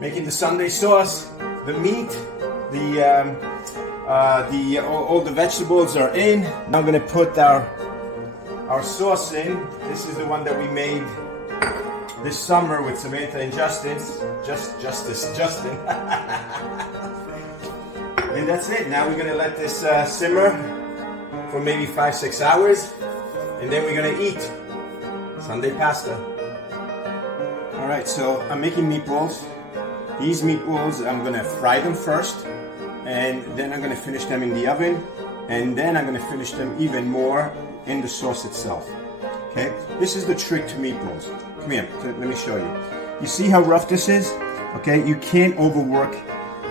Making the Sunday sauce, the meat, all the vegetables are in. Now I'm gonna put our sauce in. This is the one that we made this summer with Samantha and Justin. Justin. And that's it. Now we're gonna let this simmer for maybe 5-6 hours, and then we're gonna eat Sunday pasta. All right, so I'm making meatballs. These meatballs, I'm gonna fry them first, and then I'm gonna finish them in the oven, and then I'm gonna finish them even more in the sauce itself. Okay, this is the trick to meatballs. Come here, let me show you. You see how rough this is? Okay, you can't overwork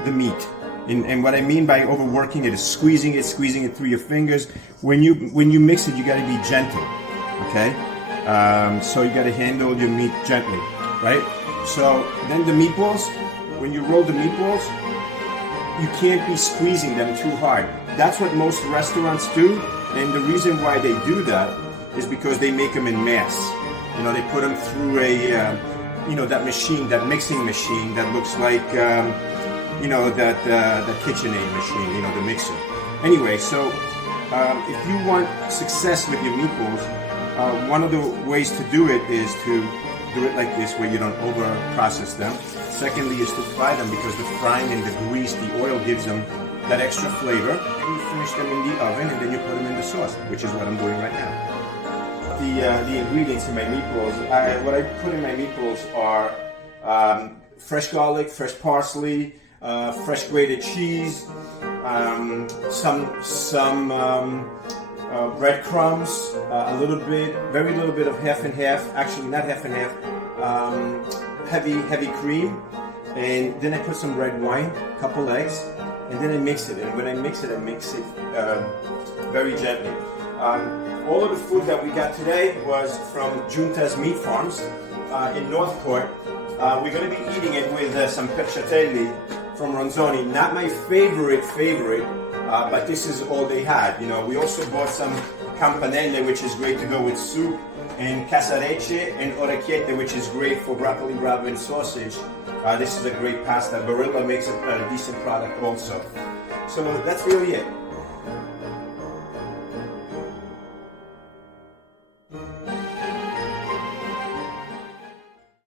the meat. And what I mean by overworking it is squeezing it through your fingers. When you mix it, you gotta be gentle, okay? So you gotta handle your meat gently, right? So then the meatballs, when you roll the meatballs, you can't be squeezing them too hard. That's what most restaurants do, and the reason why they do that is because they make them in mass. You know, they put them through a, that machine, that mixing machine that looks like, that KitchenAid machine, the mixer. Anyway, so if you want success with your meatballs, one of the ways to do it is to do it like this, where you don't over process them. Secondly is to fry them, because the frying and the grease, the oil gives them that extra flavor. And you finish them in the oven, and then you put them in the sauce, which is what I'm doing right now. The ingredients in my meatballs, what I put in my meatballs are fresh garlic, fresh parsley, fresh grated cheese, some breadcrumbs, very little bit of half and half, actually not half and half, heavy cream, and then I put some red wine, a couple eggs, and then I mix it. And when I mix it very gently. All of the food that we got today was from Giunta's Meat Farms in Northport. We're going to be eating it with some peccatelli from Ronzoni. Not my favorite, but this is all they had. We also bought some campanelle, which is great to go with soup, and casarecce and orecchiette, which is great for broccoli rabe and sausage. This is a great pasta. Barilla makes a decent product also. So that's really it.